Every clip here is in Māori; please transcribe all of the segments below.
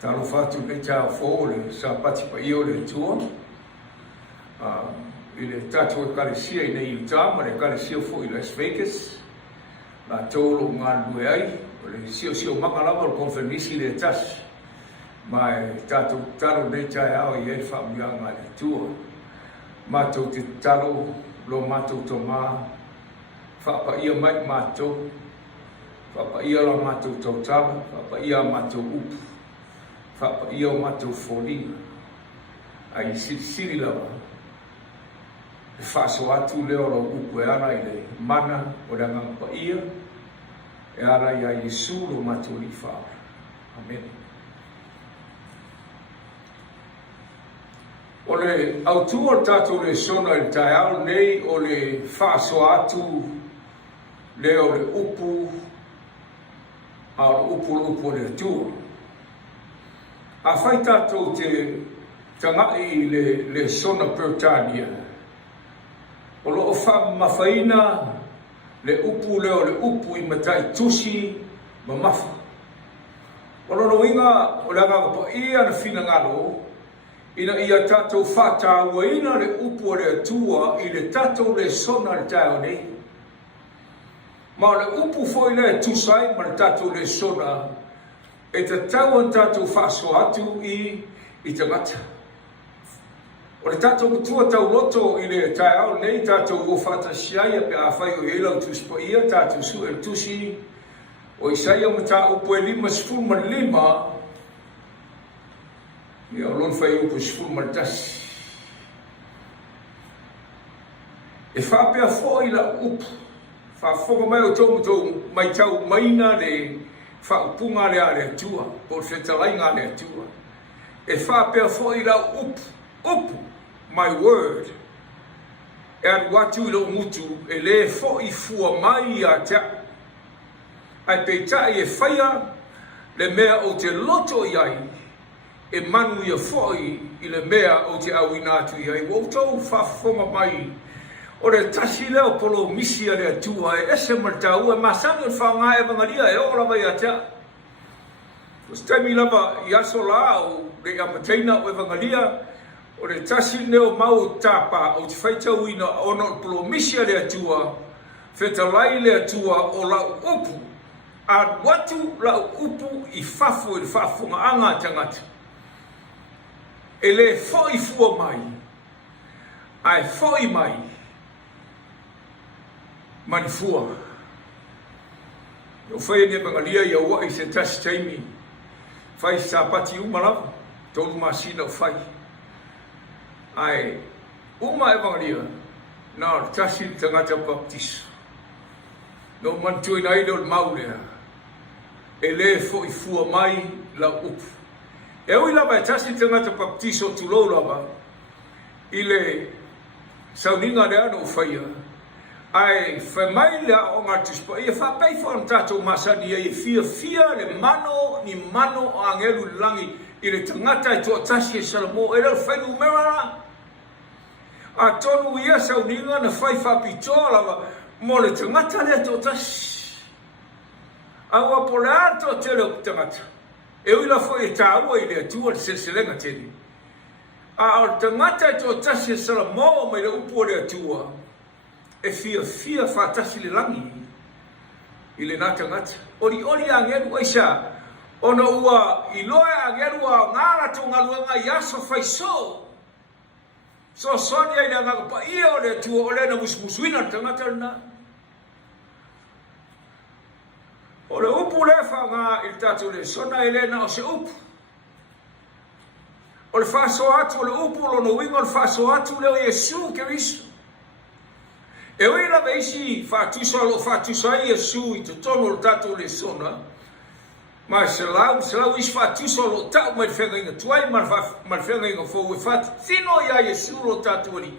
Talo fatu le cha fo le sa pati pa io le tua. Ile tato kalesia i nei Utah, ma le kalesia fo i Las Vegas. La tolo ngā lue ai, o le sio makalama o konfirmisi le tas. Ma tato talo le cha au i e whaamianga le tua. Mato te talo lo mato to ma. Whapa ia mai mato. Whapa ia la mato to tama. Whapa ia mato upu. Whapa ia mato foli. Ai siri lava. E whaso atu leo lo upu e ana i le mana o le ngangpa ia. E ana ia Yesu lo mato li whao. Amen. O le autua tato le sona i tai au nei o le whaso atu leo le upu a upu le tua. A whai tato te tangai le sona Pertania. O lo wha mawhaina le upu leo le upu i matai tusi ma mafa. O lo inga o le ngapa ia na whina ngaro ina ia tato whata waina le upu le atua i le tato le sona le tau nei. Ma le upu foi le tusai ma le tato le sona e te tau an tato whaso atu i te mata. O le tato mutua tau loto i le tau nei tato o whata siaia pe a whai o elau tuspa ia tato su e tusi o isaia mata upu e lima sifuru ma lima ni o lon fai upu sifuru ma tasi. E whapea fo i la upu whafonga mai o tōmutou mai tau maina le whaupunga le ale atua por whetalainga le atua. E whapea fo i la upu my word. E anu watu i lo mutu e le fo i fua mai a tea. Ai peitai e whaia le mea o te loto i ai e manu i a foi i le mea o te awinatu i ai. Wautou whafonga mai o le tasi leo polo misi a le atua e ese martau e masani o whaonga e vangaria e ora mai a tea. Stemi lava i aso la o le amateina o e vangaria o le tasi leo mau tapa o te whaitau ina ono polo misi a le atua whetalai le atua o la upu a watu la upu i whafo i whafonga anga tangata. E le foi fua mai ai foi mai manifua. O whai ne mangalia ia ua i se tasi taimi. Whai sa pati umalawa. Tolu masina o whai. Ai, uma e mangalia. Nā tasi tangata baptiso. No mantui na ilo maulea. E le foi fua mai la upu. E ui lava e tasi tangata baptiso tulou lava. I le sauninga rea no whaia. Ai, whamai lea o ngā tuspa. Ia whapei wha tatou masani e fia le mano ni mano o angelu langi i le tangata i toa tasi e salamo. E rau whainu merara. A tonu ia sauninga na whai whapitoa lava mo le tangata lea toa tasi. A wapole ato te leo tangata. E ui la foi e tāua i le atua le seselenga teni. A o tangata i toa tasi e salamo mai le upo le atua. E fia whatasi le langi i le nā tangata. Ori angeru aisa, ona ua i loe angeru a ngāra tō ngaluanga i aso whaiso. So sonia i le ngaka ia o le tua o le na musmusuina tangata na. O le upu le whanga i tatu le sona i le na o se upu. O le whaso atu o le upu lo no wingo le whaso atu leo Yesu ke risu. E oi la veisi fatuso ai Yesu i te tono o tato le sona. Ma se lau is fatuso lo tau mai whenga inga tuai ma whenga inga fōu e fatu. Tino ia Yesu lo tato li.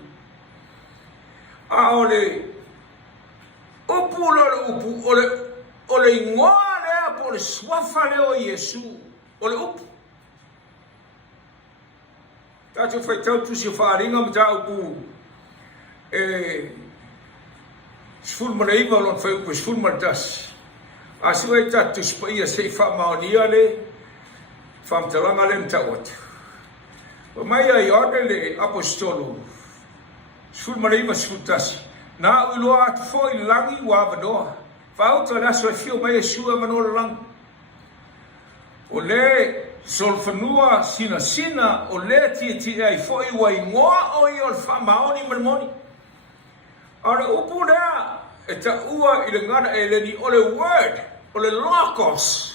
A ole upu lo upu ole ingoa lea po le swafa leo Yesu. Ole upu. Tato fai tau tusi whaaringa ma tau upu. Sfulmana iwa lon fai upu sfulmana tas. Asiwa i tatu spa ia sei wha maonia le whamtalanga len tau atu. O mai ai ode le apostolo, sulmarima sultasi, na uloa atu fo I langi wa avanoa, whauta na so fio mai sua manola lang. O le solfanua sina o le ti ai fo I wa ingoa o I ol whamaoni manmoni. Ara upu rea, e ta ua I le ngana e le ni o le word, o le logos.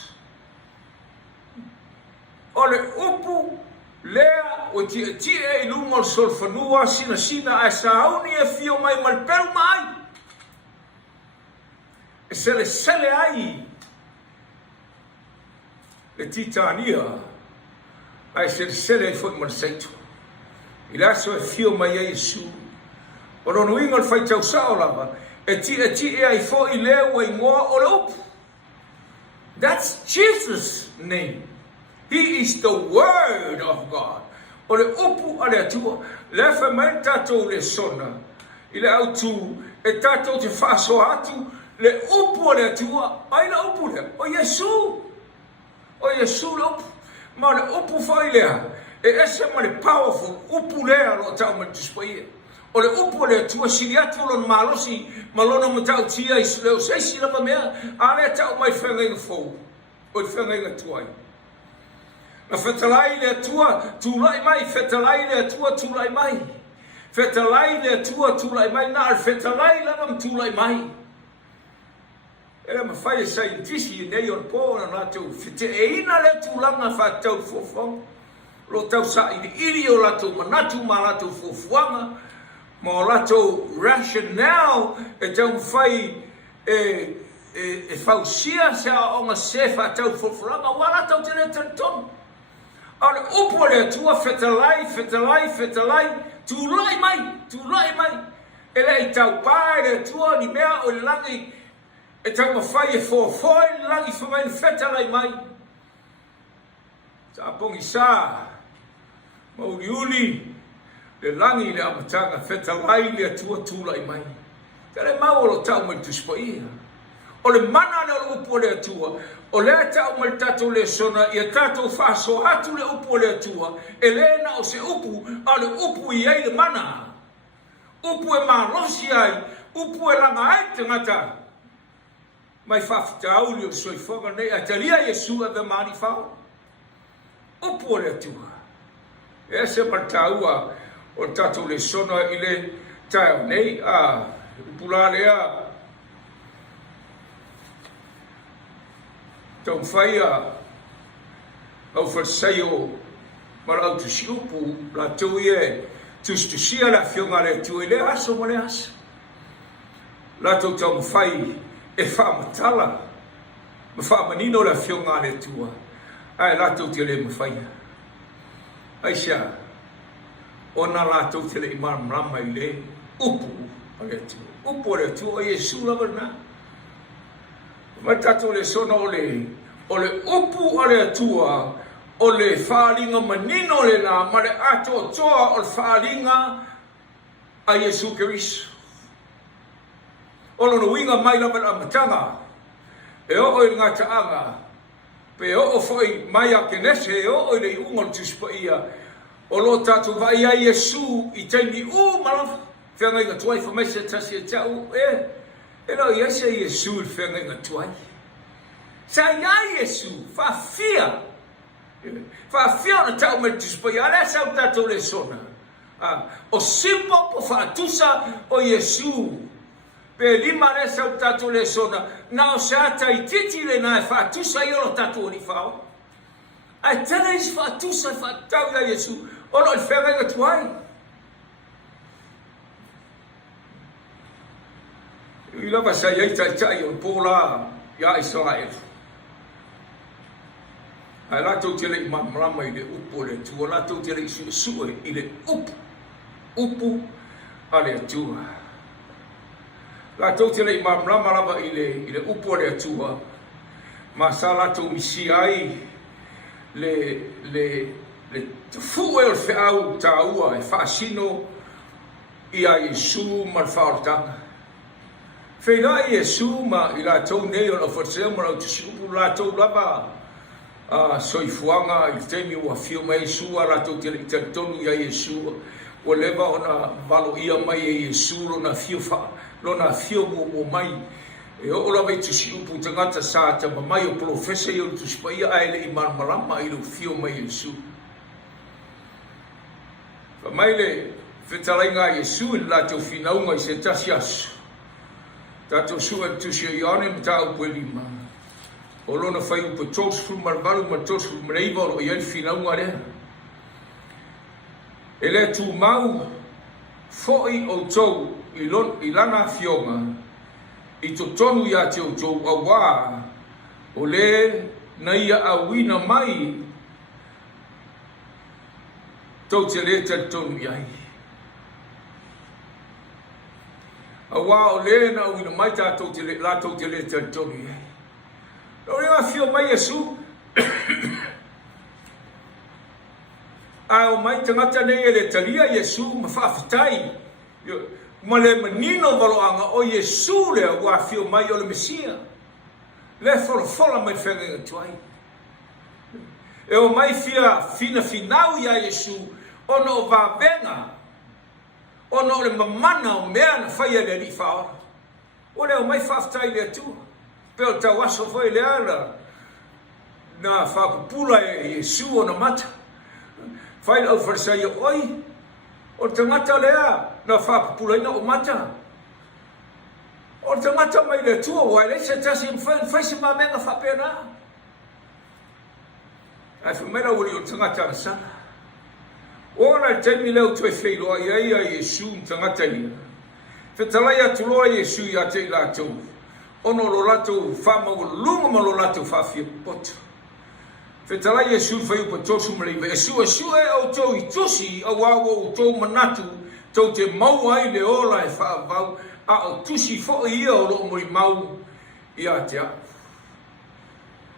O le upu lea o ti e lunga o solfanua sina e sauni e fio mai malperu mai. E sele ai le titania ai sele ai foi malseito. I laso e fio mai e Yesu. O no inga o fai tau sao lava. E ti e ai foi leo e ngoa o le upu. That's Jesus' name. He is the Word of God. O le upu ale atua, le whamai tatou le sona, I le autu, e tatou te whaso atu, le upu ale atua, ai le upu lea, o Yesu le upu, ma le upu whai lea, e ese ma le powerful, upu lea lo tau ma tuspaia. O le upu ale atua, siri atu lon malosi, malona ma tau tia I leo seisi lama mea, ale tau mai whengai fau, o I whengai tuai. Na fetalai le atua tulai mai, fetalai le atua tulai mai. Fetalai le atua tulai mai, na al fetalai lava tulai mai. Era ma fai scientisti nei on po na nato fete e ina le tulanga fa tau fofong. Lo tau sa ili o lato manatu ma lato fofuanga. Ma lato rationale e tau fai e fausia sa o ma sefa tau fofuanga wala tau tele tanton. Ale upo le tua fetalai, tulai mai. Ele I tau pai le tua ni mea o langi, e tau mawhai e foi langi whamai fetalai mai. Ta pongi sa, mauri le langi le amatanga fetalai le tua tulai mai. Tele mau lo tau mai tuspaia. O le mana na le upo le tua, o le tau mal tatou le sona, ia tatou whaso atu le upo le tua, e le na o se upu, a le upu I ai le mana. Upu e malosi ai, upu e langa ai te ngata. Mai whawhitau li o soifonga nei, a te lia Yesu e ve mani whao. Upu le tua. E se martaua o tatou le sona I le tau nei, a upu la lea, tau whaia au whasaio marau tu siupu la tau ie tustusia la fionga le tu le aso mo le aso la tau whai e whaamatala ma whaamanino la fionga le tua ai la tau te le mawhaia aisha ona la tau te le imarama I le upu le tua o Yesu la varna ma tatou le sona o le upu o le atua o le whalinga manino le la ma le ato toa o le whalinga a Yesu Keriso. O lono winga mai lama la matanga e o I ngata anga pe o foi mai a kenese e o le ungol tuspaia o lo tatou vai a Yesu I taimi malaf whenga inga tuai whamese tasi e tau e no ia se Yesu il whenga inga tuai. Sa ia Yesu, whawhia na tau me tuspai, ale sau tatou le sona. O simpo po whaatusa o Yesu. Pe lima le sau tatou le sona, na o se ata I titi le na e whaatusa I olo tatou ni whao. Ai tana is whaatusa whaatau ia Yesu, olo il whenga inga tuai. I lava sa iai tai o pola ia Israel. Ai latou te lei mamrama I le upu le tua, latou te lei sue I le upu a le tua. Latou te lei mamrama lava I le upu a le tua, ma sa latou misi ai le fu e o whiau tāua e whaasino I a Yesu ma whaortanga. Whenai Yesu ma I la tau nei o la whatsea ma rau tusiupu la tau lava soifuanga i teimi ua fio mai Iesu ala tau te tonu ia Iesu o leva ona valo ia mai e Iesu lona fio mo mai e o la vai tusi upu tangata sa ta mai o profesa i o tusi pa ia aile i marmalama i lo fio mai Iesu pa mai le whetalainga Iesu i la tau finaunga i se tasi asu tato sua tusi i ane mta upu e lima o lona fai upu tosu marvalu ma tosu mreiva o iai finaunga rea e le tu mau foi o tau i lana fionga i to tonu ia te o tau awa o le na ia awina mai tau te le te tonu iai awa o le na awina mai ta tau te le te tonu iai o le a fio mai Iesu o mai tangata nei e le talia Iesu ma whaafitai ma le manino waloanga o Iesu le ua fio mai o le Mesia le fola mai whenga tuai e o mai fina finau ia Iesu ono o vavenga ono o le mamana o mea na whaia le li whaora o le o mai whaafitai le atua pe o tau aso foi le ala na whakupula e Iesu o na mata fai au farisai oi o tangata lea na whapupulaina o mata o tangata mai le tua wai le se tasi fai se mamenga whapena ai whamera uri o tangata na sana o na taimi leo tue wheiloa ia Iesu tangata ia whetalai atu loa Iesu ia te ilatou ono lo latou whamau lunga ma lo latou whawhia potu Whetalai Iesu whai upa tosu mareiva. Iesu e au tau i tusi au awa o tau manatu tau te mau ai le ola e whaavau a au tusi fo ia o loo mori mau i a te au.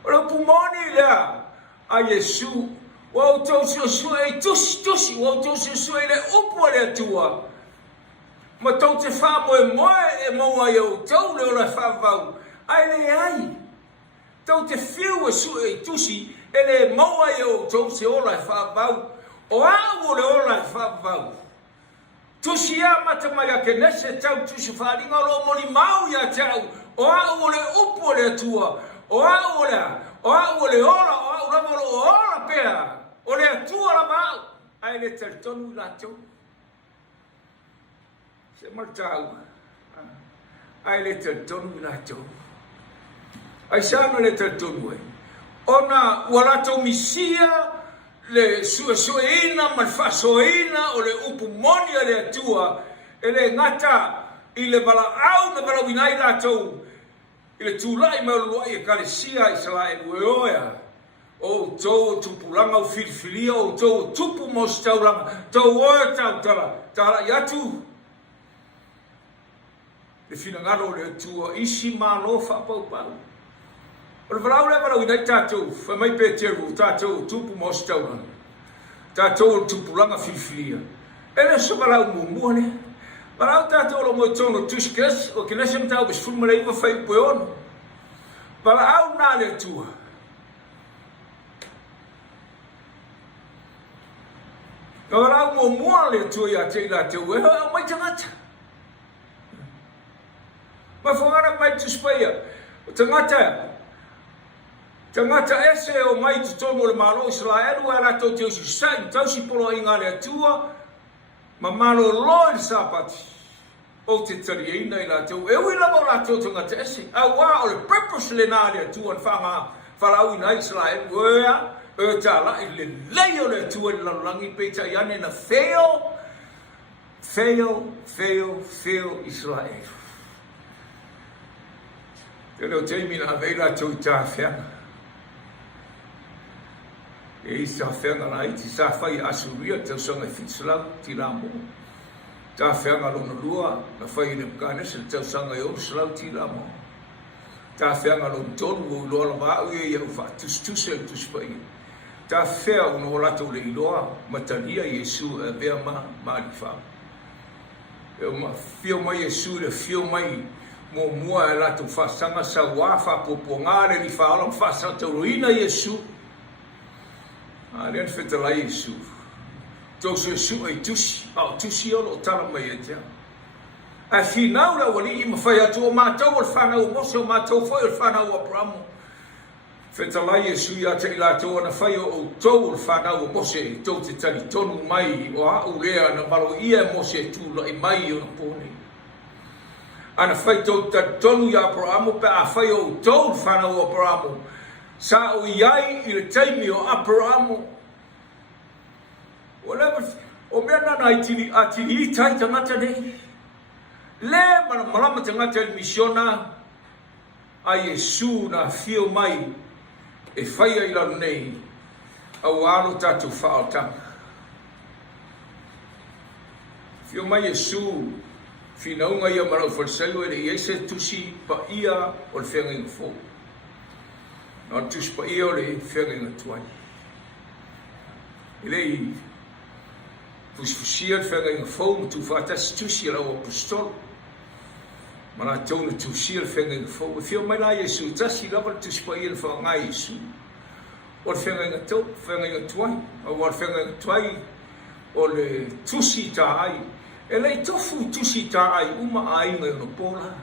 O le pumoni lea a Iesu o au tau si e tusi o au tau si e le upo le atua ma tau te whaamo e mau ai au tau le ola e whaavau ai le ai tau te whiu e tusi ele maua eu tau se ola e whaavau o au le ola e whaavau tusi a mata mai a kenese tau tusi wharinga lo moni mau ia tau o au le upo le atua o au le ola o au rama lo ola pea o le atua la mau ai le teritonu la tau se martau ai le teritonu la tau ai sano le teritonu e ona walato misia le suesueina ma fasoina o le upu monia le atua ele ngata i le valaau na varawinai latou i le tūlai mauluai e kalesia i sala e lueoea o tau tupulanga o filifilia o tau tupu mos tauranga tau oe tau tala i atu le finangaro le atua isi malo whapaupau o le valau le valau inai tātou whamai pēteru tātou tupu mos tauranga tātou tupulanga filifilia ele so valau mumua ne valau tātou lo mo tono tuskes o kinese mtau bis fulmareiva whai poeono valau nā le atua ka valau mumua le atua ia te ila te ue mai tangata ma whangara mai tuspaia o Tangata ese o mai tu tomo le malo Israelu ala to te usi sai tausi polo inga le atua ma malo lo il sapati o te tariina ila tau e ui lamo la tau tangata ese a wa o le purpose le na le atua whanga whalau ina Israelu ea e tala i le leo le atua i lalangi peita iane na fail Israelu te leo teimi na veila tau ta whianga e isa whenga na iti sa whai asuria te usanga i whitsalau ti la mo. Ta whenga lona lua na whai i Nepkanes te usanga i Orusalau ti la mo. Ta whenga lona tonu o loa la vau e iau wha tus e tus whai. Ta whea uno o lato le iloa matalia Iesu e bea maari whau. E ma fio mai Iesu le fio mai mo mua e lato whasanga sa wā wha popo ngāre ni whaolam whasa tauruina Iesu Alen fetalai Yesu. Tau se su ai tusi, au tusi o lo tala mai e tea. A finau la wali I mawhai atu o mātou o whanau o mose o mātou foi o whanau o Abramo. Fetalai Yesu ia te ilatou ana whai o tau o whanau o mose I tau te tali tonu mai o au lea na malo ia mose tūla I mai o na pōne. Ana whai tau ta tonu I Abramo pe a whai o tau o whanau o Abramo. Sa o iai I le taimi o Abramo. O mea nana I tai tangata nei. Le malama tangata I misiona a Yesu na fio mai e whaia I lanu nei au alo tatu whaotanga. Fio mai Yesu finaunga ia marau whalsaiu e le iese tusi pa ia o le whenga inga fō. Na tusi pa ia o le whenga inga tuai. Ilei Pusfusia le whenga inga fō ma tu whātasi tusi lau apostol. Mana tau na tusi le whenga inga fō. E fio mai la Yesu tasi lava le tusi pa ia le whaonga Yesu. O le whenga inga tau, whenga inga tuai. O le whenga inga tuai o le tusi tā ai. E lei tofu tusi tā ai uma ainga no pola.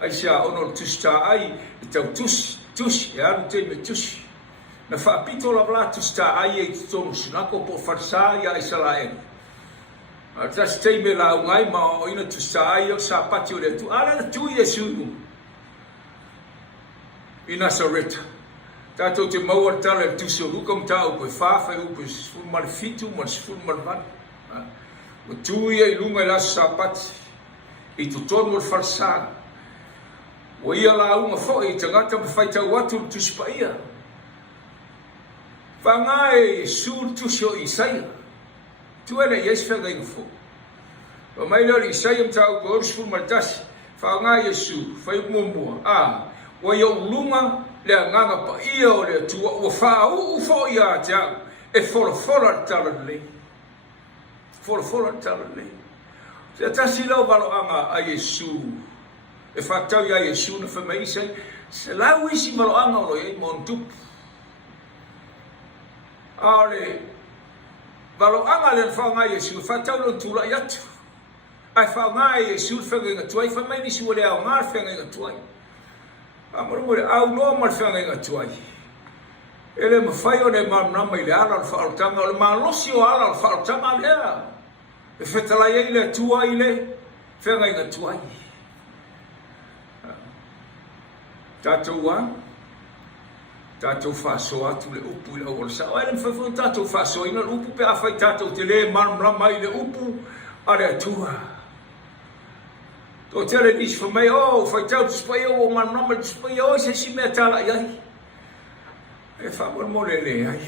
Ai sia ono le tusi tā ai e tau tusi e anu te me tusi. Na whaapito la wala tusi tā ai e tonu sinako po wharsa ia e salaeni. A tasi te me la ungai ma o ina tusi tā ai o sa pati o le tu. Ala na tu Yesu nu. I Nasareta. Tātou te maua tala e tusi o luka mta o koe whawhai o koe sifuru mare fitu ma sifuru mare vana. O tuia I lunga I laso sapati I tu tonu o wharsana. O ia la unga fo I tangata ma whaitau watu le tusi pa ia. Whangae sur tusi o Isaia. Tuele Yesu whenga inga fo. O mai lori Isaia mta o koe sifuru mare tasi. Whangae Yesu whai mua. O ia ulunga le nganga pa ia o le tua. O whau ufo ia te au. E fola tala le. Fola tala nei. Se tasi lau waloanga a Yesu. E whakatau ia Yesu na whamaisai. Se lau isi waloanga o loi mon tupu. Ale waloanga le whaonga Yesu. Whakatau lo tula I atu. Ai whaonga Yesu whenga inga tuai. Whamaini si wale au ngā whenga inga tuai. Amaru au loa mar whenga inga tuai. Ele mawhai o le mamnama I le ala o whaotanga. O le malosi o ala o whaotanga lea. E whetalai ei le tua I le whenga inga tuai. Tātou wā, tātou whaso atu le upu I le awala sa. O ele mwhawhau tātou whaso ina le upu pe awhai tātou te le marmrama I le upu a le atua. Tō tele nisi whamei, whai tau tuspai o marmrama le tuspai o se si mea tala iai. E whamau mo le ai.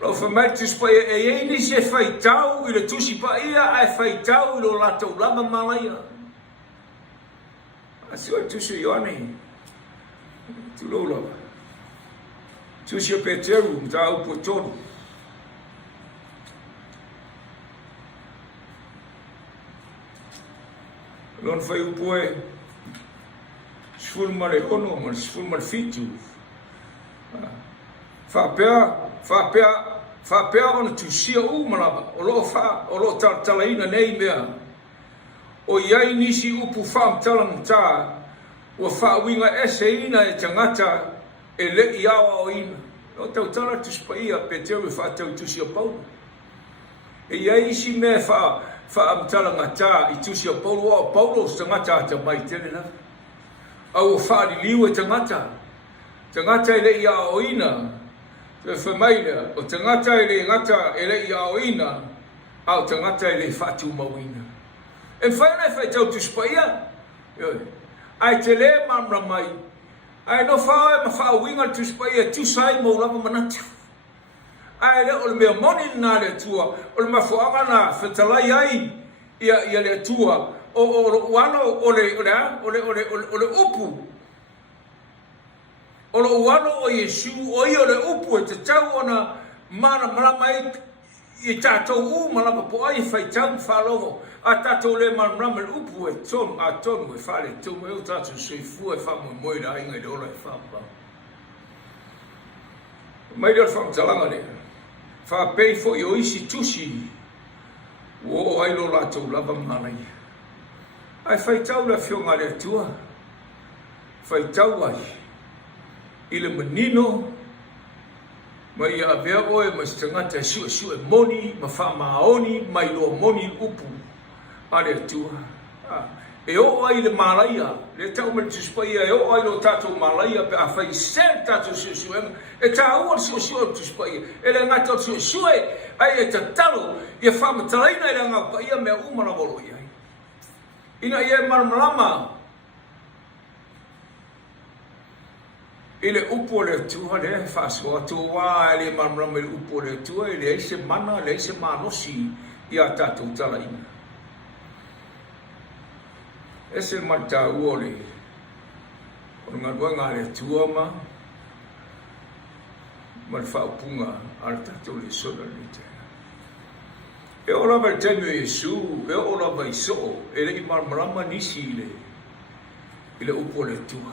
Lo whamai tuspai e eini se whai tau I le tusi pa ia ai whai tau I lo latou lama malaia. Asi o tusi Ioane. Tu lo lava. Tusi o Peteru mta au po tonu. Lon whai upo e sifuru mare ono ma sifuru mare fitu. Whapea ona tusia umalava, o lo talaina nei mea. O iai nisi upu whaamtala mta, o whaawinga ese ina e tangata e le iawa o ina. O tau tala tuspa ia Peteru e whaatau tusia Paulu. E iai isi mea whaamtala ngata I tusia Paulu, o Paulu o tangata ata mai tele na. Au o whaariliu e tangata. Tangata e le iawa o ina. Te whamaina, o tangata e le ngata e le ia o ina, au tangata e le whatu mawina. E whaina e whai tau tuspaia, ai te le mamra mai, ai no whao e ma whao winga tuspaia, tusai mo lama manatu. Ai le o le mea moni nā le tua, o le mafuanga nā whetalai ai ia le tua, o wano o le upu, o lo uano o Yesu o i o le upu e te tau ona mana malama I tātou malama po ai whai tau whalogo a tātou le malama le upu e tonu a tonu e whale tau me o tātou sui fu e whamu moira inga I le ola e whapau. mai le whaamtalanga le. Whapei fo i o isi tusi. O ai lo latou lava manai. Ai whaitau la whionga le atua. Whaitau ai. I le manino. Mai a vea oe ma stangata sue moni, ma wha maoni, mai loa moni upu. Ale atua. E o ai le malaia, le tau me tuspaia, e o ai lo tatou malaia, pe a whai ser tatou sue, e ta ua sue tuspaia, e le ngata sue, ai e ta talo, i a whamatalaina i le ngapa ia mea umana wolo iai. Ina ia marmalama, i le upo le atua le whaasua atua, e le marmalama i le upo le atua, i le eise mana, le eise manosi, i a tatou talaina. Ese mata uole o nga ngā le tua ma le whaupunga al tatou le sona ni te. E o lava le tenu e Yesu, e o lava i so, e le i marmarama nisi i le upo le tua.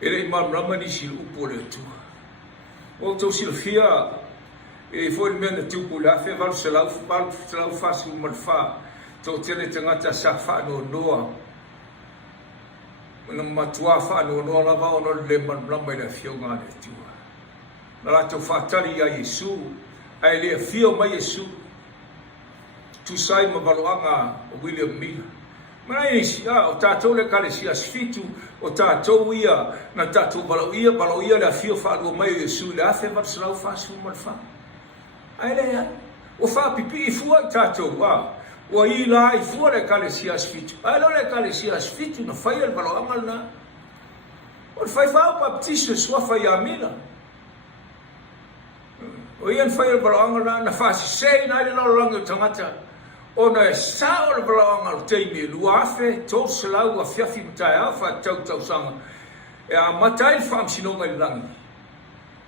E le i marmarama nisi i le upo le tua. O tau silafia, e foi mea na tuku la fe valu selau fasu malfa. Tō tele tangata sa whanau noa. Mana matua whanau noa lava ono le manrama i la whionga le tua. Na rato whatari a Yesu, ai lea whio mai Yesu. Tu sai ma waloanga o William Miller. Mana inisi, o tātou le kare si asfitu, o tātou ia, na tātou balo ia le whio whanau mai Yesu, le afe vatsarau whasu malfa. Ai lea, o whapipi i fua i tātou, o i la i fua le kale si asfitu. Ai lo le kale si asfitu na whai al balo amal na. O le whai whao baptiso sua whai amina. O ian whai al balo amal na whasi sei na le lau rangi o tangata. O na e sao le balo amal teimi lua afe, tō se lau a whiafi mtai au wha tau sanga. E a matai le whaam sinonga i rangi.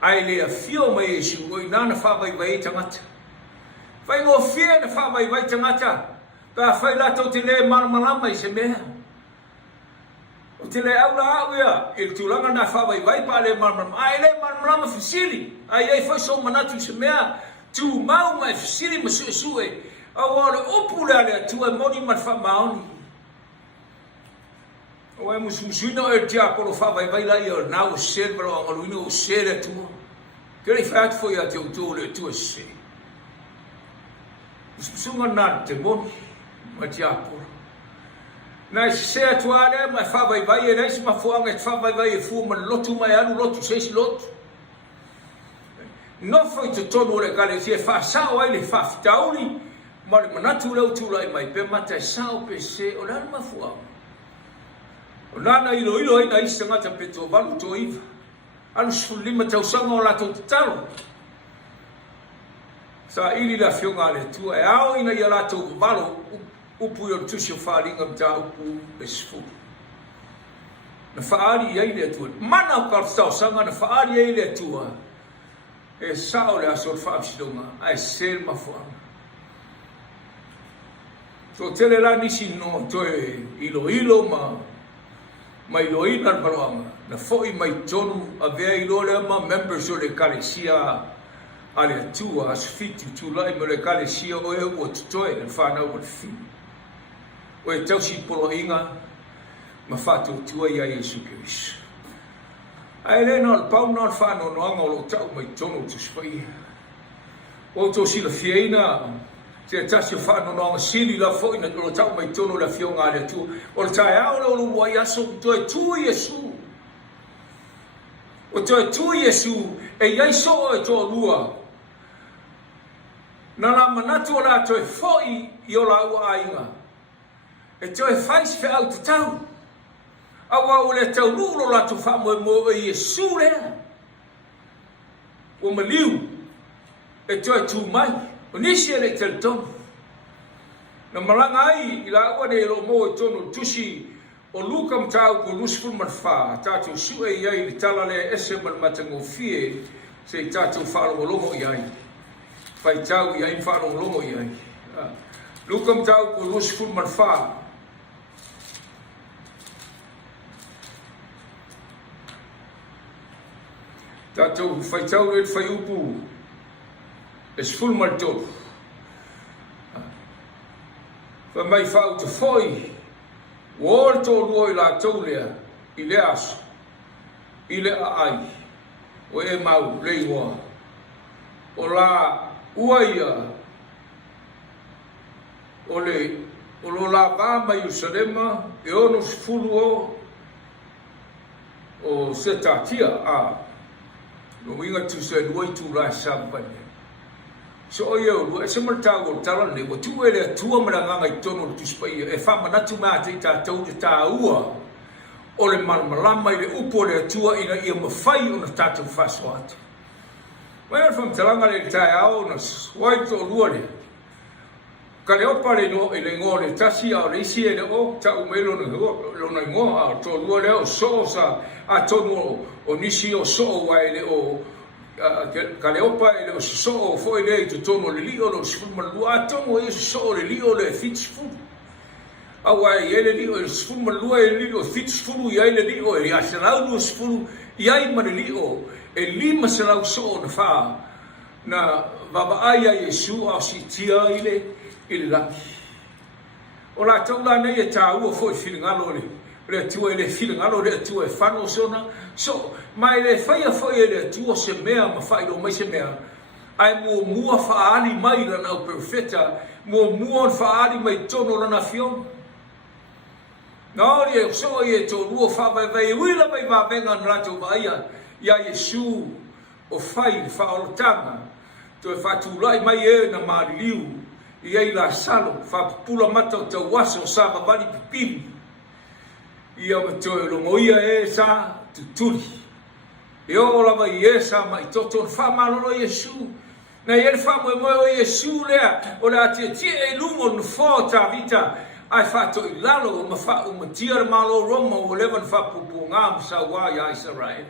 Ai le a whio mai Yesu, o i nana whawai vai tangata. Whai ngō whia na whawai vai tangata. Ka whai lato te le marmalama i se mea. O te le aula au ia, il tūlanga na whawai vai pa le marmalama. Ai le marmalama fisili. Ai ei whai so manatu i se mea. Tu mau mai fisili ma sue. A wale upu le ale tu e moni man wha maoni. O e musumusuina o e tia kolo whawai vai la i o nau sere baro angaluina o sere tua. Kere whai atu foi a te utu le tua se. Musumusunga na te moni. Ma tiapura. Na se atua le ma whawai vai e reisi ma fuanga e whawai vai e fu ma lotu mai alu lotu seisi lotu. No foi te tonu le kale si e whasao ai le whawhitauri ma le manatu leu tūlai mai pe mata e sao pe se o nana ma fuanga. O nana ilo ai na isa ngata pe tō walu tō iwa. Anu sifulima tausanga o lato te talo. Sa ili la whionga le tua e ao ina i a lato walu upu i o tusi o whalinga mta upu e sifu. Na whaari iei le atua. Mana o kaltau sanga na whaari iei le atua. E sao le aso o whaapsidonga. Ai ser mafuanga. So tele la nisi no toe ilo ma ilo ina baroanga. Na foi mai tonu a vea ilo le ma members o le kalesia a le atua as fitu tūlai mo le kalesia o e ua tutoe le whanau o le fitu. O e tausi polo inga, ma whātua tua ia Yesu Kirisu. Ai le na o pau na o whāno noanga o lo tau mai tono tu spai. O tō sila fiaina, te tasi o whāno noanga sili la fo ina lo tau mai tono la fionga le tua. O le tae ao lo wai aso, to e tu Yesu. O to e tu Yesu, e iai so e tō lua. Na la manatu o la to e foi i o la ua ainga. E to e fais fe au te tau. Awa o le tau nulo la tu wha mo e Yesu lea. O maliu. E to e tu mai. O nisi e le tel tonu. Na maranga ai i la ua ne lo mo e tonu tusi o luka mtau ko lusful marfa. Tatu su e iai li tala le ese man matango fie se tatu whalo longo iai. Fai tau iai whalo longo iai. Luka mtau ko lusful marfa. Tātou whaitau e whai upu e sfulu maltolu. Wha mai whau te whoi o tō lua i la tau lea i le aso, i le ai, o e mau lei hoa. O la uaia, o lo la vā mai Yerusalema, e ono sfulu o se tātia a no inga tu se luai tu la sabane. So o eu, se martau o tala ne, o tu ele tua maranganga i tono tu spai, e wha manatu mā te tātou te tā ua, o le malamalama i le upo le tua ina ia mawhai o na tātou whaso atu. Mai an whamtalanga le tai au na wai to lua le. Ka le opa le no, le ngō le tasi au le isi e le o, ta umelo na ngō au to lua le o so sa, a tono o nisi o so wai le o, ka le opa e le o so o foi le tu tono le li o lo sifuru malua, a tono e so le li o le fitsifuru. Awa e le li o le sifuru malua e li o fitsifuru, ia le li o e asalau no sifuru, ia i mani li o, e lima salau so na wha, na wawaaya Yesu au si tia ile laki. O la tau la nei e tā ua foi whiringalo le atua e le whiringalo le atua e whano sona, so mai le whaia foi e le atua se mea ma whairo mai se mea, ai mua whaali mai lana au perfeta, mua whaali mai tono lana fion. Nā ori e so e tō rua whawaiwai, uila mai wawenga na rato vaia, ia Yesu o whai whaolotanga, to e whatulai mai e na mariliu, ia i la salo, whapula mata o tau wasa o sa wawari pipili, ia mato e longoia e sa tuturi, e o lawa i e sa mai toto o whamalolo Yesu, na i e whamoe moe o Yesu lea, o le ati e lungo no fō tā vita, ai whato i lalo o mawha o matia malo Roma o lewan whapupu ngā msa wā ia Israel.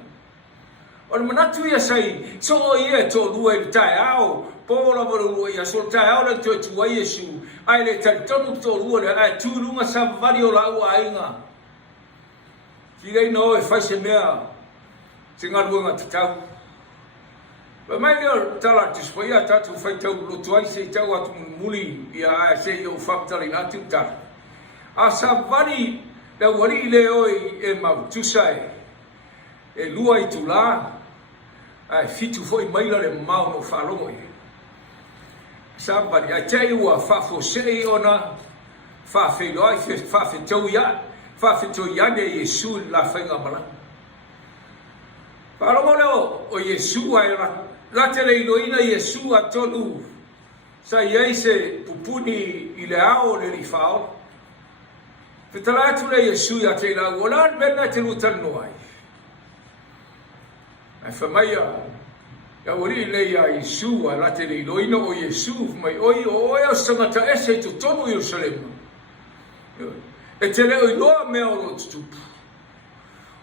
O le manatu ia sai, so o ia tō lua i tai au, pōra wara lua ia, so tai au le tō tua Yesu, ai le taritonu tō lua le, ai tūrunga sa wari o la ua ainga. Ki rei no e whaise mea, te ngaruanga te tau. Ba mai leo tala te spoia tatu whai tau lotu ai se tau atu muli ia ai se i o whaptali natu tala. A sa wari le wari leo e mautusai, e lua i tu la, ai fitu foi maila le mau no whalongo i. Sa wari, ai te ua whafosei ona, whawheloi, whawhetau iane Yesu la whainga malang. Whalongo leo o Yesu ai la te leiloina Yesu a tonu, sa iei se pupuni i le ao le li whao. Petala atu le Yesu ia te la uolan mena te lutan noai. Ai whamaia, ia ori le ia Yesu a la te leiloina o Yesu, mai oi o oia sangata ese tu tonu Yerusalema. E te leo i loa mea o lo tutupu.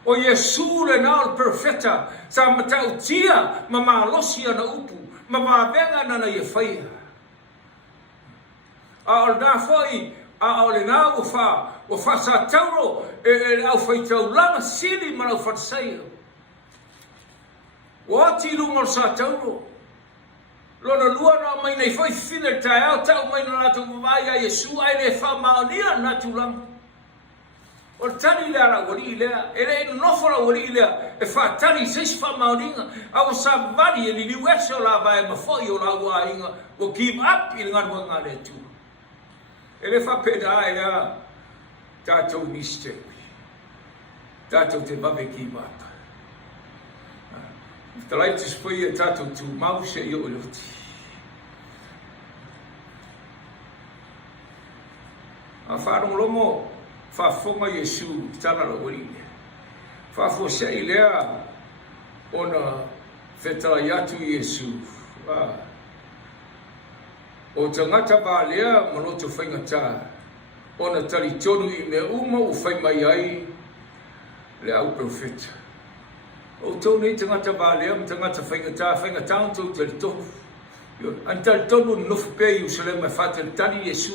O Yesu le nao perfeta, sa matau tia ma malosi ana upu, ma mavenga nana ia whaia. A o na foi, a o le nao o wha sa tauro, e au whaitau lana sili ma nau whatsaia. O ati lungo sa tauro. Lona lua na mai nei foi fine tai au tau mai na natu mawai a Yesu, ai le wha maonia natu lama. O tani le ara wari lea, e le nofora wari lea, e wha tani seis wha maoninga, a o sa wari e li liwese o la vai mawhoi o la ua inga, o give up i ngarua ngā le tu. E le wha pena ai lea, tātou mistake, tātou te babe give up. Talai te spui e tātou tu mau se i o loti. A whanong lomo, whafonga Yesu tana la wari. Whafosei lea ona whetala atu Yesu. O tangata ba lea maloto whaingata. Ona tali tonu i me uma o whaimai ai le au profeta. O tonu i tangata ba lea tangata whaingata o tau tali tonu. An tali tonu nofu pe Jerusalem e whatala tani Yesu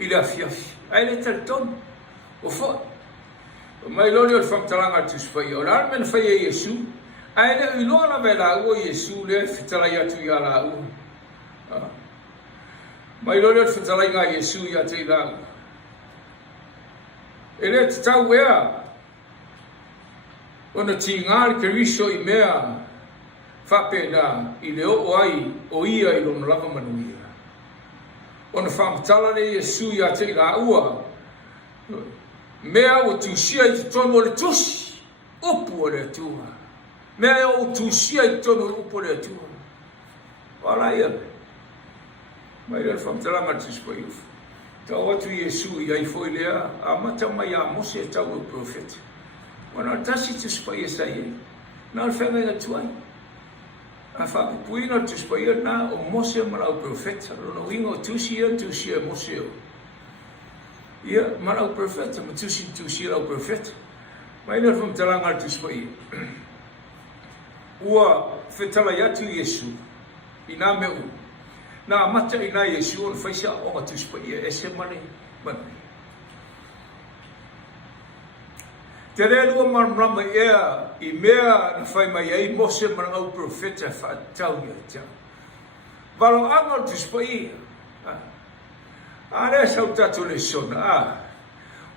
i le afiafi. Ai le tali tonu. O fo mai lori o whamtalanga tu spai o rar men fai e Yesu ai le ilo na vela o Yesu le fitala ya tu ya la u mai lo le fitala nga Yesu ya te la ele ta wea ona tinga ke riso I mea fa pena I le o ai o ia I lo lava manuia ona fa tala le Yesu ya te la ua mea o tu sia I tono le tusi upu le tua mea o tu sia I tono upu le tua wala ia mai le fa tala ma tu spo if tau atu Yesu I ai foi lea a mata mai a mose tau o profeta wana tasi tu spo ia sai na al fenga na tuai a fa puina tu spo ia na o mose mara o profeta no ingo tu sia mose o ia mara o profeta ma tu sia o profeta mai le fa tala ngal tu spo ia ua fetala ya tu Yesu ina meu na mata ina Yesu on faisa o ma tu spo ia ese mane mane te lua marama ia I mea na fai mai ai mose maranga o profeta fa tau ia tau valo anga tu spo ia are sa tatu le sona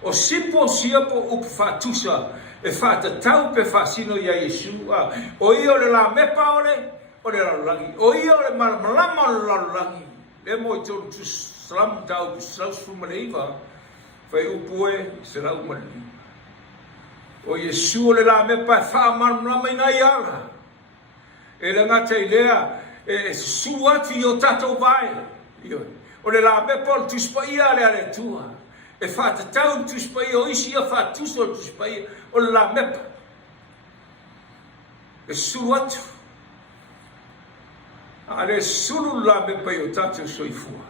o sipo siapo up fa tusa e fa tau pe fa sino ia Yesu o io le la mepa ole la langi o io le marama la langi le mo tu slam tau saus fumaleva fai upue será uma o Yesu le la me pa fa marama ina ia ele ngata ilea e suati o tato vai io o le la me por tu spaia le ale tua e fa tau tu spaia o isi fa tu so tu spaia o la me e suatu ale sulu la me pa o tato soifua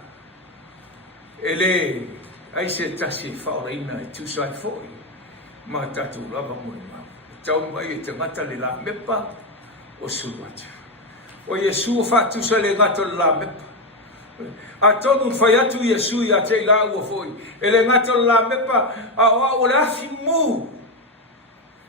ele ai se tasi fa ina tu sai foi ma tatu lava mo ma tau mai te mata le la me pa o suatu o Yesu fa tu so le gato la me a tonu fai atu Yesu ia te la ua foi ele ngato la mepa a o la fimu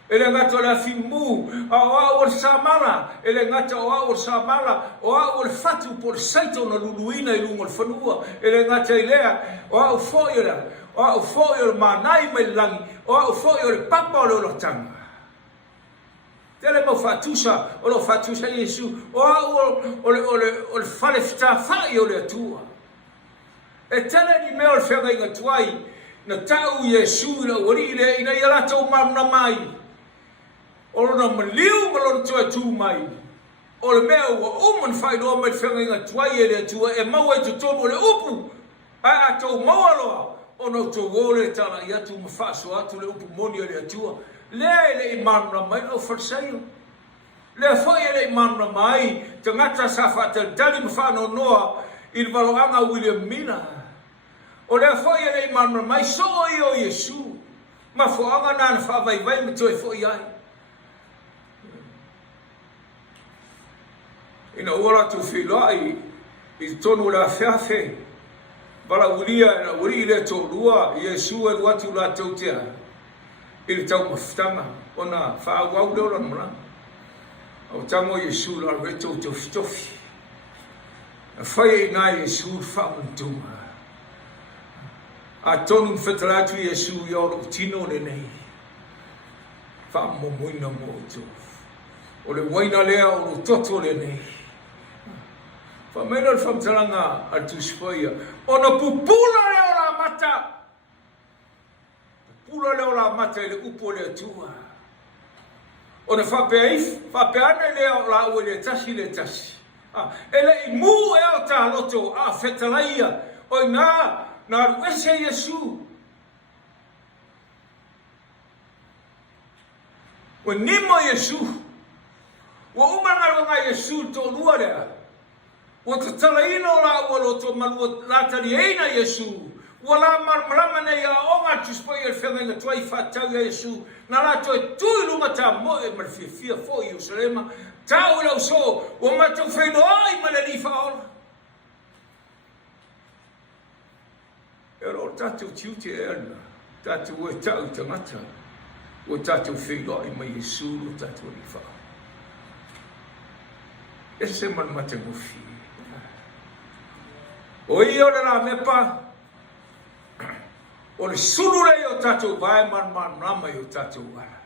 ele ngato la fimu a o samala ele ngato o samala o fatu por saito no luluina I lungo fanua ele ngato ilea o foira o foira manai mai langi o foira papa lo tanga tele mo fatusa o lo fatusa Yesu o fale fita fai o le tua e tele ni meo fenga inga tuai na tau Yesu la ori le ina ia lato mamna mai o lo na maliu malo tua tu mai o le meo wa uman fai no mai fenga inga tuai e le tua e mau e tutomo le upu a to mau aloa o no to wole tala ia tu mafaso atu le upu moni le tua le imamna mai o farsaio le foi le imamna mai te ngata safa te tali mfano noa il valanga William Mina o le foi le imamna mai so io Yesu ma fo anga nan fa vai me toi foi ai ina ora tu filai il tonu la fafe vala ulia le to lua Yesu e watu la tautia il tau maftanga ona fa wa lo mala o tamo Yesu la reto to stofi fai na Yesu fa untuma a tonu fetratu Yesu yo lo tino le nei fa mo muina moto o le waina lea o lo toto le nei fa mena fa mtalanga al tu spoia ona pupula le ora mata pula le ola mata le upo le tua o ne fa pe ana le ola o le tasi ele I mu e o ta loto a fetalaia o na ruese Yesu o nimo Yesu o umanga nga Yesu to luare o tatalaina ola o loto malu latari ina Yesu wala marama ne ya onga tuspo ye fenga toi fatau Yesu na la toi tu lunga ta mo e marfia fo Jerusalema ta o so o ma tu fe no ai malali fa ero tatu tiuti erna tatu o tau tamata o tatu fe no ai mai Yesu tatu li fa ese man matamufi. O ia o le la mepa, o le sulu le o tatou vai man rama i o tatou wara.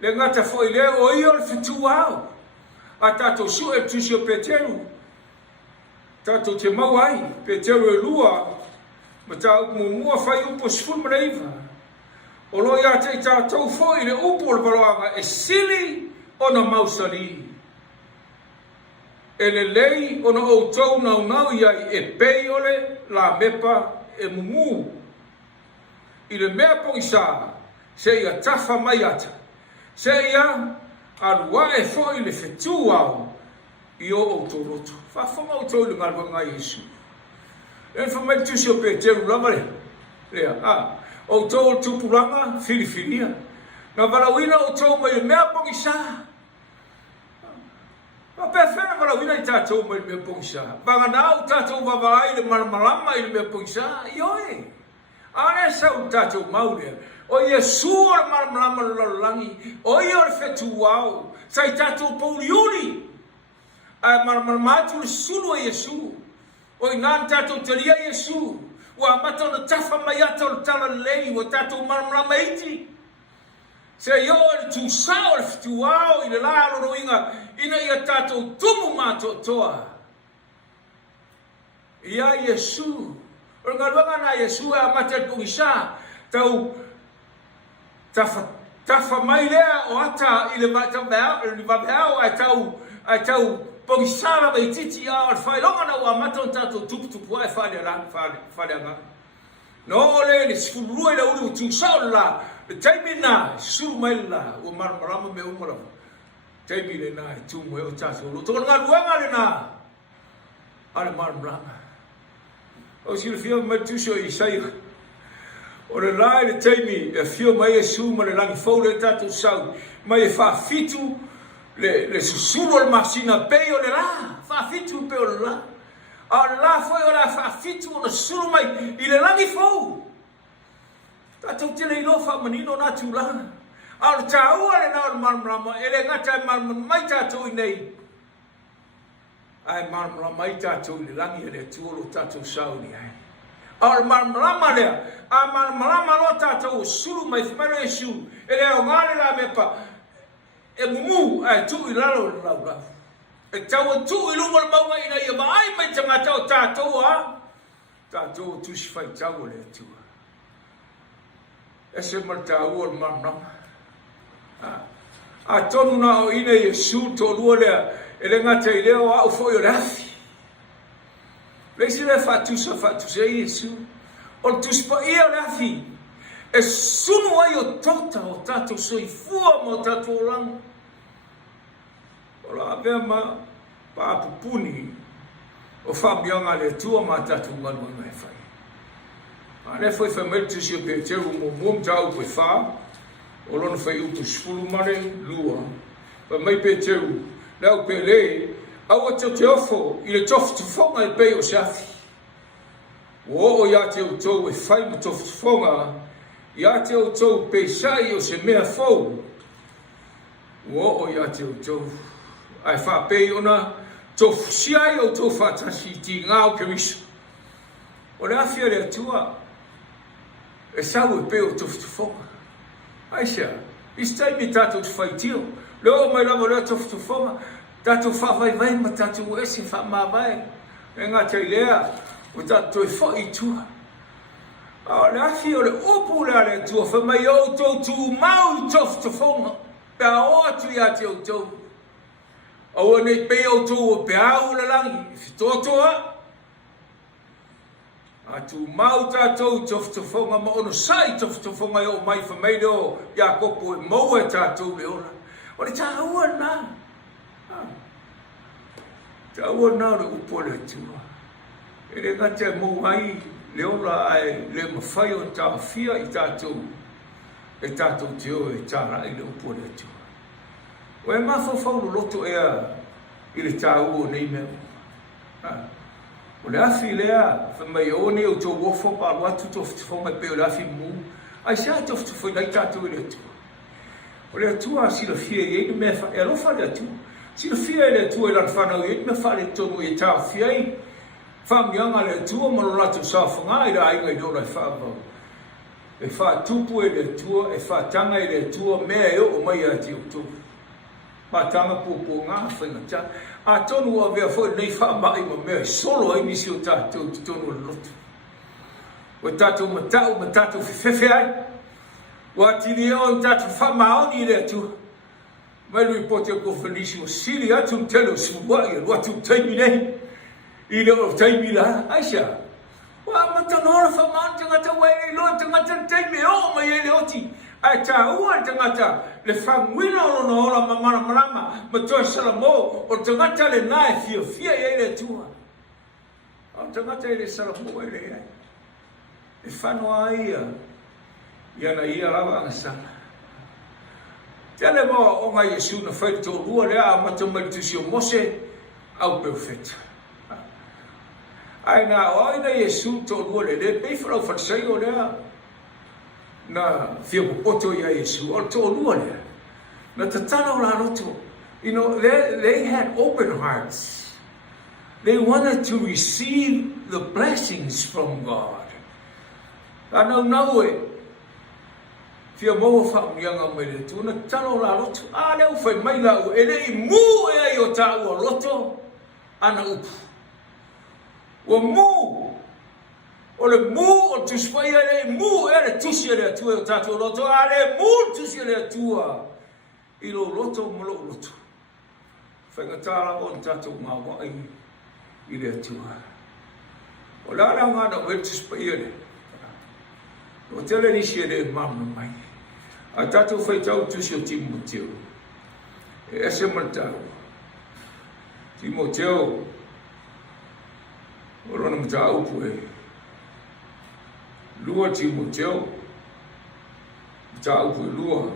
Le ngata foi le o ia o le fitu au, a tatou su e tusi o Peteru, tatou te mau ai, Peteru e lua, ma tau mua fai upo sifun mareiva. O lo ia te tatou foi le upo le baloanga e sili o na mausali. E le lei o na outou nau iai e pei ole la mepa e mumu. I le mea poisa se ia tafa mai ata. Se ia alua e foi le fetu au i o outou roto. Whawhonga outou le ngalwanga Yesu. E whamai tusi o Peteru lama le. Lea, outou o tupulanga filifilia. Na walawina outou mai le mea poisa. Ma perfena walawina i tātou mai le mea poisa. Banganau tātou wawai le malamalama i le mea poisa. Ioe. Ane sau tātou maulea. O Yesu o le malamalama le lalolangi. O ia o le fetu wau. Sai tātou pauliuri. A malamalama atu le sulu a Yesu. O inan tātou teria Yesu. Wa mata na tafa mai ata o le tala lei. Wa tātou malamalama iti. Se yo le tu sao le fitu wau i le lalo roinga. Ina ia tātou tumu mātou toa. Ia Yesu. O ngā luanga na Yesu e amata kuisa. Tau tafa mai lea o ata i le vabeao ai tau pongisara mai titi a al whailonga na o amata o tātou tupu ai whale anga. No ole le sifurua i la uri o tu sao la. Le taimina suru mai la o marama me umarama. Taimi le nā e tūmu e o tātou lo. Tōna ngā luanga le nā. Ale marama. O si le whia mai tuso i Isaia. O le lai le taimi e whia mai e sūma le langi fau le tātou sau. Mai e whaafitu le susuru le masina pei o le la. Whaafitu pei o le la. A le la foi o la whaafitu o le suru mai i le langi fau. Tātou tele ilo whamanino nā tūlanga. Al tau ale na marmrama ele ngata marmrama mai tātou nei. Ai marmrama mai tātou le langi ele tuolo tātou sauni ai. Al marmrama lea, a marmrama lo tātou suru mai whamere e su. Ele au ngāre la mepa, e mumu ai tu i lalo le lau lau. E tau tu i lunga le maunga ina ia ma ai mai tangata o tātou a. Tātou tu si whai tau le atua. E se martau o marmrama. A tonu na o ina Yesu to lua lea ele ngata i leo au foi o rafi. Leisi le fatusa Yesu. O tuspa ia o rafi. E sunu ai o tota o tato soifua mo tato o lang. O la avea ma paapupuni o whabianga le tua ma tato ngaluanga e whai. A le foi whametu si o Peteru mo muam tau koe wha. O lona fai upu sifuru mare lua. Pa mai Peteru, lau pele, au a te ofo, i le tofu tufonga e pei o safi. O ia te utou e fai ma tofu tufonga, ia te utou pei sai o se mea fau. O ia te utou, ai wha pei ona, tofu siai o tofu atasi ti ngāo ke miso. O le afia le atua, e sau e pei o tofu tufonga. Aisha, istai mi tātou tu whaitio. Leo mai lama leo tofu tufonga. Tātou whawai vai ma tātou ese whamawai. E ngā tei lea, o tātou e whai tua. A le afi o le upu lea le tua, whamai o tau tu mau tofu tufonga. Pea o atu ia te o tau. Au anei pei o tau o pea au le langi. Fitoa toa. Atu mau tātou tofu tufonga ma ono sai tofu tufonga o mai whamai leo ia kopo e mau e tātou le ora. O le tāua nā. Tāua nā le upo le tua. E le ngate mou ai le ora ai le mawhai o tāwhia i tātou. E tātou te o e tāra i le upo le tua. O e mawhawhau loto ea i le tāua nei mea. O le afi lea, whamai one o tō wofo pa watu tofu tufonga pe o le afi mu. Ai sea tofu tufonga i tātou i le atua. O le atua si la fia i eini mea e alofa le atua. Sila fia le tua la whanau i me whare tonu i tā fiai. Whamianga le tua malolatu sa whanga i ra inga i dora i whaabau. E wha tupu e le tua, e wha tanga i le tua, mea e o mai a ti o tu. Ma tanga pupu ngā whainga tā. A tonu a vea fwoi nei wha mai ma mea solo ai nisi o tātou ti tonu le lotu. O tātou matau, ma tātou whiwhiwhi ai. Wa tini o tātou wha maoni i le tua. Mai lui pote ko whanisi o siri atu mtelo suwai e watu taimi nei. I le o taimi la, aisha. Wa matanora wha maan tangata wai lo tangata taimi o mai e le oti. Ai tā ua tangata le whanguina o na ora mamara marama ma toi salamo o tangata le nae fia fia e le tua. O tangata e le salamo e le ai. E whanua ia. Iana ia rawa angasana. Tele mo o ngai Yesu na whai tō rua lea a matamari tusi o Mose au perfect. Ai nā o aina Yesu tō rua le pei wharau whatsai o lea na whia popoto ia Yesu o tō rua lea. Na tatana o la roto. You know, they had open hearts. They wanted to receive the blessings from God. Anau nau e. Fia mau whaamianga mai le tūna tano la roto. A leo whai mai la u ele I mū e ai o tā ua roto. Ana upu. Ua mū. O le mū o tuspai e le mū e le tusi e le atua o tātou roto. A le mū tusi e le atua. I lo roto malo roto. Whaingatara o tātou ngā wai I le atua. O la la ngana o e tuspai e le. O tele nisi e le mama mai. A tātou whai tau tusi o Timoteo. E ese matau. Timoteo. O rona matau pue. Lua Timoteo. Matau pue lua.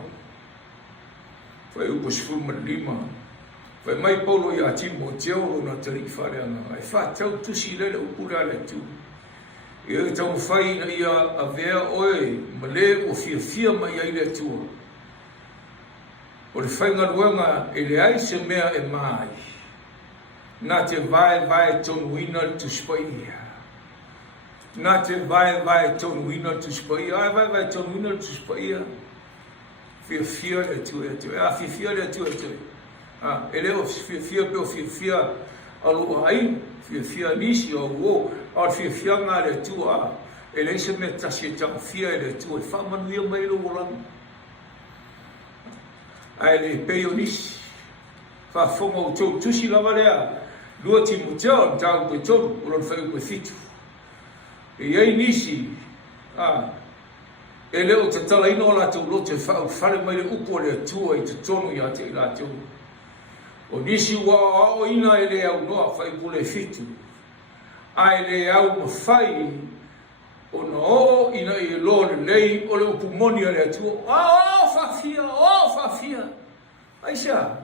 Whai upo sifurma lima. Whai mai paulo I a Timoteo rona tari whareanga. E wha tau tusi lele upu rale tu. E tau whai na ia a vea oe, ma le o fia mai ai le tua. O le whainga ruenga e le ai se mea e mai. Nā te vai tonu ina tu spaia. Nā te vai tonu ina tu spaia. Ai vai tonu ina tu spaia. Fia le tua e tua. A fia le tua e tua. E le o fia pe o fia alo ai. Fia nisi o o. Ar fia ngā le tua, e le se me tasi e tau fia e le tua, e whamanuia mai lo orang. Ai le peo nisi, whafonga o tō tusi lava lea, lua Timoteo, tau koe tōru, uron whai koe fitu. E iei nisi, e leo te tala ino la tau lote whau, whare mai le upo le tua I te tonu I a te la tau. O nisi wa o ina e le au noa, whai pule fitu. Ai le au mawhai o na o ina I lo le nei o le upu moni a le atua. O whawhia. Aisha.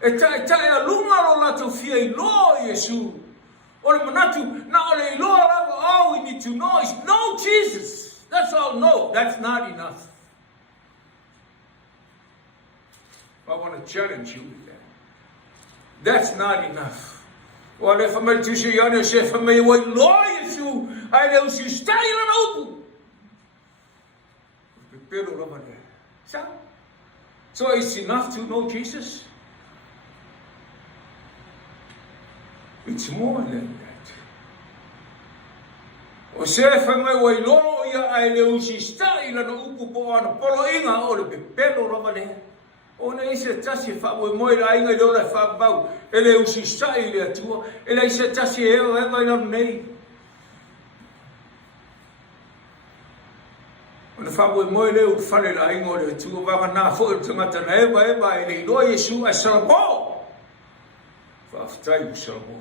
E tae a lunga lo lato fia I lo Yesu. O le manatu, na o le ilo lava, all we need to know is know Jesus. That's all no. That's not enough. I want to challenge you with that. That's not enough. O le whamai tusi I ane se whamai wai loa Yesu, ai leo si stai la naupu. Pero rama le. So it's enough to know Jesus? It's more than that. O se whamai wai loa ia ai leo si stai la naupu po ana polo inga o le pepelo rama le. O na isa tasi whawe moe la inga I lora whabau. E le usi sai le atua. E le isa tasi e eo eva ina nei. O na whawe moe le u whare la inga o le atua. Waka nā fo e tangata na eva e le iloa Yesu a salamo. Whawhitai u salamo.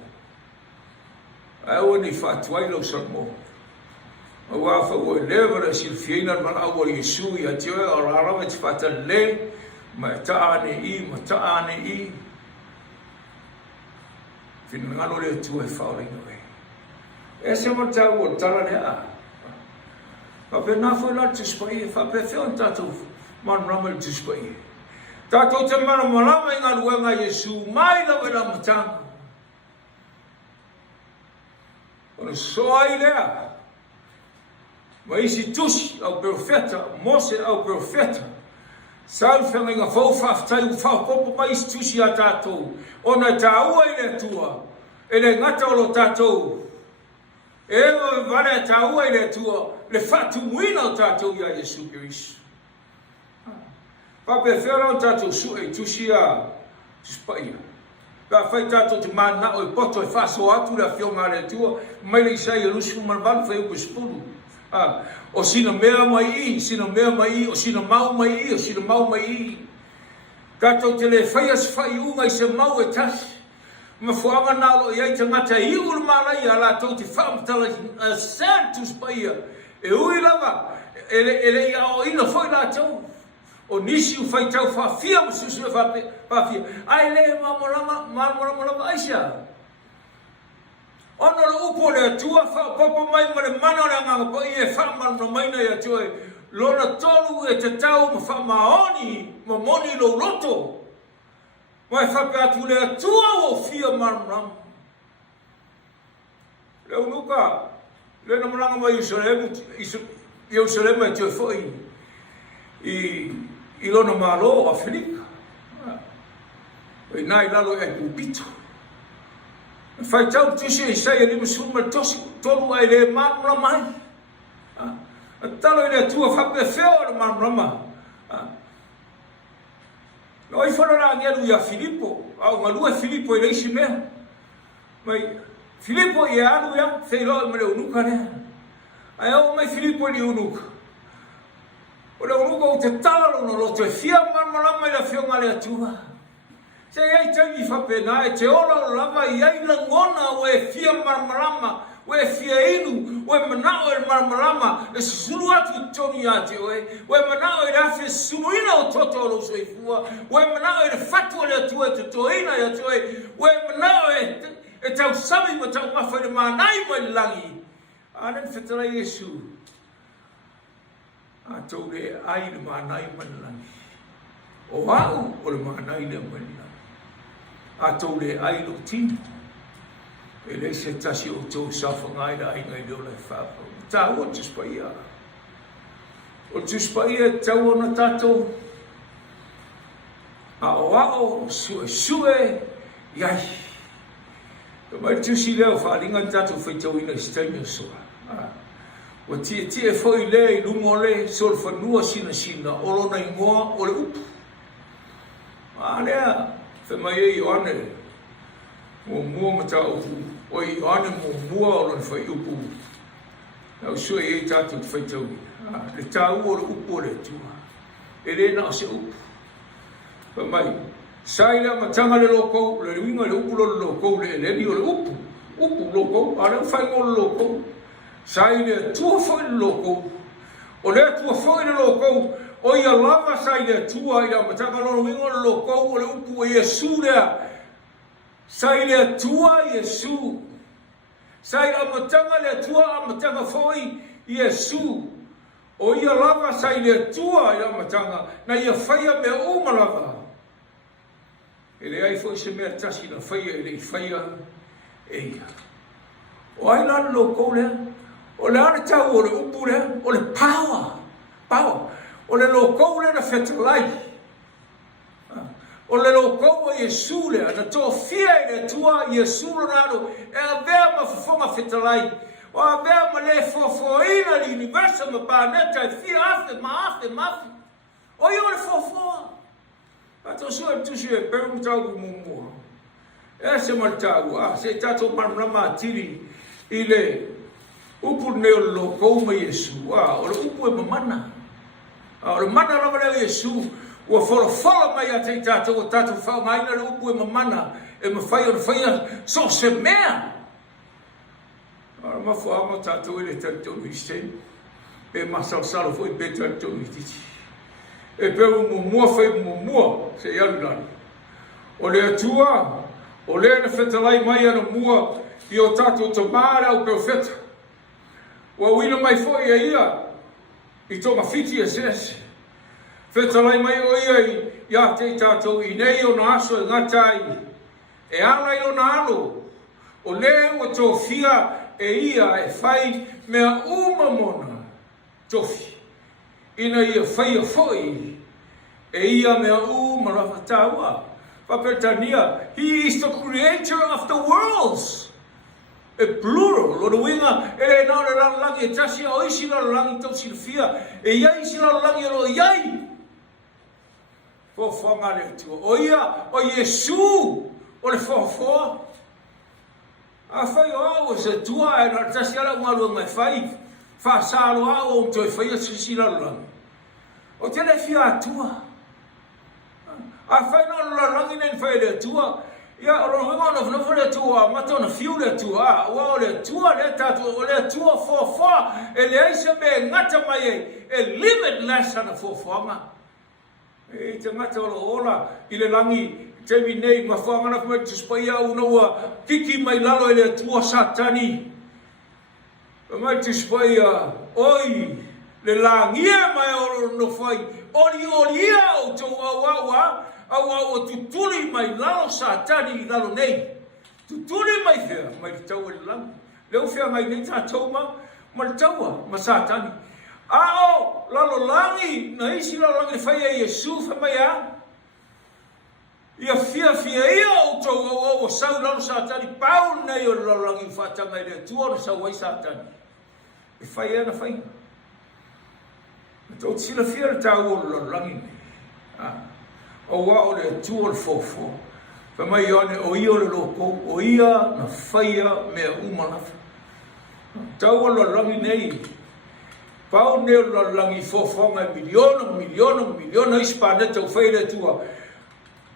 A ua ni whatuai lau salamo. A wafa ua levara silfiina mana awa Yesu I a tioe o rarawa te whata le. Ma taane I. Fina ngano le tua e whaore ino e. E se matau o tala le a. Whape nā whai la te spai e whape whion tātou man ramal te spai e. Tātou te maramarama i ngā ruenga Iesu, mai la wera matanga. Ona soa i lea, ma isi tusi au profeta, Mose au profeta, Saul whenga ngā whauwhaftai u whaupopo ma isi tusi a tātou, ona tā ua i lea tua, e le ngata o lo tātou, e vare tā ua i lea tua, le whatu muina o tātou ia Iesu Kirisu. Pape whera o tātou su e tusi a tuspaia. Ka whai tātou te mana o i poto e whaso atu la whionga le tua, mai le isai e lusu marvan whai upe spulu. O sina mea mai i, sina mea mai i, o sina mau mai i, o sina mau mai i. Tātou te le whai as whai unga i se mau e tasi. Ma fuanga nalo i ai tangata i uru malai a la tau te whaamtala a sēn tuspaia. E ui lava, ele i ao ina whai la tau. O nisi u whai tau whawhia ma susu e whawhia. Ai le mamorama aisha. Ono le upo le atua whapapa mai ma le mana le nganga po i e whamana maina i atua e lona tolu e te tau ma whamaoni ma moni lo roto. Ma e whape atu le atua o whia marama. Le unuka, le namaranga mai Ierusalema e tue whoi I lona malo a Filipa. E nai lalo e pupito. Fai tau tusi e sai ni musuma tosi tolu ai le mamra mai. A talo i le tua whape wheo le mamrama. No i whanara ngeru ia Filipo. Au ngalua Filipo i leisi mea. Mai Filipo i aru ia, wheiloa i mare unuka nea. Ai au mai Filipo i unuka. O le unuka o te talalo no loto e whia marmarama i la whionga le atua. Se ei taimi whapena e te ora o lava i ai langona o e whia marmarama, o e whia inu, o e manao e marmarama, e suru atu i toni ate o e manao e rafi sunuina o toto o lo soifua, o e manao e fatua le atua e te toina i ate o e manao e tau sami ma tau mawhai le manai mai langi. Anen whetara Iesu. A tau le ai le manai manilangi. O au o le manai le manilangi. A tau le ai lo tini. E le se tasi o tau sawhangai la ai ngai leo le whapa. Ta ua tuspaia. O tuspaia tau ona tatou. A o ao sue iai. Ka mai tusi leo whaalinga tatou whaitau ina staimi o soa. O tia foi le I lumo le sol fanua sina o lona ingoa o le upu. Lea, whemai e Ioane mo mua mata upu. O Ioane mo mua o lona whai upu. Nau sua e tātou te whaitau. Le tāu o le upu o le tua. E le na o se upu. Whemai, saila matanga le loko, le winga le upu lo loko, le eleni o le upu. Upu loko, ale whai o le loko. Sai le tua foi loko. O le tua foi loko. O ia lava sai le tua ia matanga no wingo loko o le upu Iesu le. Sai le tua Iesu. Sai a matanga le tua a matanga foi Iesu. O ia lava sai le tua ia matanga na ia faia me uma lava. Ele ai foi se me tasi na faia ele faia eia. O ai la loko le. O le ana tau o le upu le, o le power. O le loko le na whetalai. O le loko o Iesu le, na tō whia I le tua Iesu ronado, e a vea ma whafonga whetalai. O a vea ma le fofoina li universa ma pāneta, e whia afe. O i o le fofoa. A tō sua tusi e peru tau ku mumua. E se martau, se tato marmama tiri I le upu neo loko ma Iesu. O le upu e mamana. O le mana lama leo Iesu. Ua wholofola mai a te tātou o tātou whaongaina le upu e mamana. E mawhai o le whaia so se mea. O mafu ama tātou e le tātou I sen. E masal foi pe tātou I titi. E peu mumua whai mumua se ialulani. O le atua. O le na whetalai mai ana mua. I o tātou to māra o profeta. Wa wina mai foi ia I tō mawhiti e sese. Whetalai mai o iai, ia te tātou I nei o na aso e ngatai. E ala I o na alo, o le o tō fia e ia e whai mea umamona tofi. Ina ia whai a foi, e ia mea umarafa tāua. Papetania, he is the creator of the worlds. E plural, lo winga, e na le langi e tasi o isi la langi tau silfia, e iai isi la langi lo iai. Fo whanga le tua. O ia, o Yesu, o le whawha. A whai o au, se tua e na tasi ala umalu ngai whai. Whasaro au, o toi whai a sisi la langi. O tele fia atua. A whai no la langi nen whai le tua. Ia, o winga no whanawha le tua, mato na fiu le tua. Ua o le tua le tatu, o le tua whawha. E le aise me ngata mai e limitless ana whawhanga. E te ngata ola I le langi temi nei ma whangana kuma te spaia unaua kiki mai lalo e le tua satani. Mai te spaia oi le langia mai oro no whai ori ia o tau au o tutuli mai lalo satani lalo nei. Tutuli mai hea mai tau e langi. Leo whia ngai nei tātou ma le taua ma satani. Ao, lalo langi, na isi lalo langi whai e Yesu whamai a. Ia fia ia o tau o sau lalo satani, pau nei o lalo langi whatanga I le tua o sau ai satani. E whai ana whai. Tau tila fia le tau o lalo langi nei. O wa o le tua o le fofo. Whamai ane o ia o le loko, o ia na whaia mea umanafa. Tau o lalo langi nei. Pau neo la langi fofonga miliona ispaneta ufai le tua.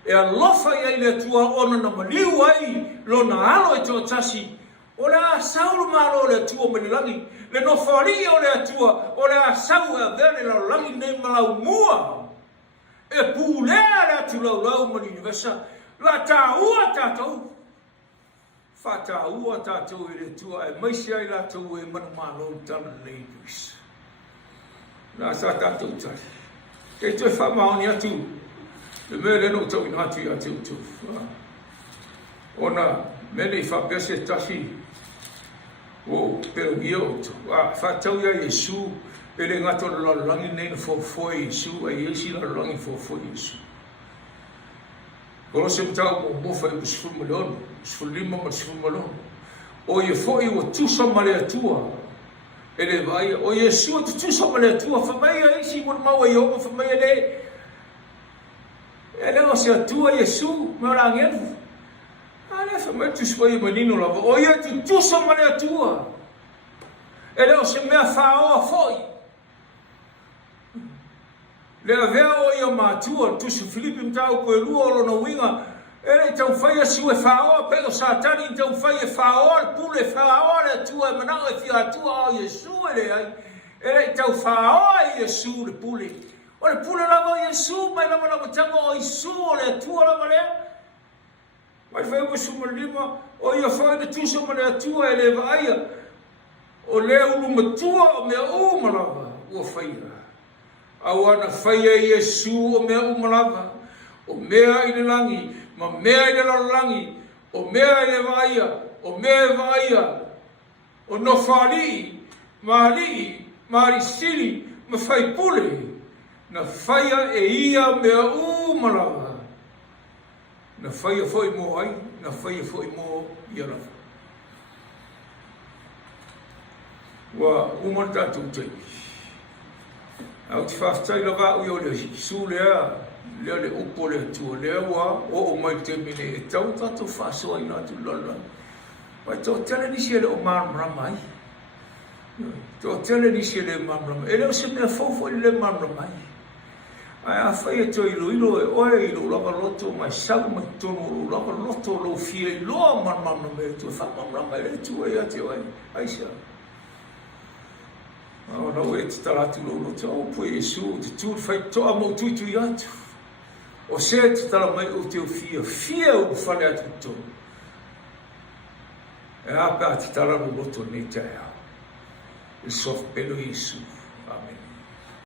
E alofa ia le tua ona na maliu ai lo na alo e tō tasi. O le a sauru malo le tua mani langi. Le no whari o le tua. O le a sau e vene la langi nei malau mua. E pūlea le atu lau mani universa. La tā ua tātou. Whata ua tātou I le tua. E maisi ai la tau e manu malo tana ladies. Na sa tātou tari. Kei toi whamaoni atu. Le mea leno tau ina atu I atu tu. Ona mene I whapese tahi. O pero ia o tu. Whatau ia Yesu. Ele ngato lalangi nei na fofoi Yesu. A Yesu lalangi fofoi Yesu. Kolo se mtau mo mofa I usful malon. Usful lima ma usful malon. O ye foi o tusa male atua. Ele vai, o Yesu tu só para tua família e se por mal eu família ele o se tua Yesu marangel ale família tu foi menino lá o ia tu só para tua ele o se me fao foi le avea o ia matua tu se Filipe mtau ko luo no winga ele então foi a sua fao pelo satani então foi a fao pule fao a tua mana e fia tua o Yesu ele então fao Yesu le pule lá o Yesu mas não tamo o Yesu le tua lá mas foi o Yesu lima o ia foi de tu só para tua ele vai o leu no tua o meu malava o feira awana feia Yesu o meu malava o mea I le langi ma mea I le langi, o mea I le vaia, o mea vaia, o no whali, mari sili, ma whai pule, na whaia e ia mea umalawa. Na whaia foi mo ai, na whaia foi mo iarawa. Wa umata tu tei. Au te whaftai la vau I o le su lea, le upo le tua le wa o mai te mine e tau tatu whasoa I nātu lala. Mai tō tele nisi ele o marmara mai. Tō tele nisi ele marmara mai. Ele o se mea fofo I le marmara mai. Ai a whai e tō ilo e oe ilo lava loto mai sau mai tono lava loto lo fia I loa marmara mai tu whamamara mai le tua I ate oe. Ai sa. O nau e te taratu lo loto o po Yesu te tūr whai toa mo tuitu I atu. O se te tala mai o teo fia o whane atu tō. E apa te tala no loto ne te ea. E sof pelo Yesu.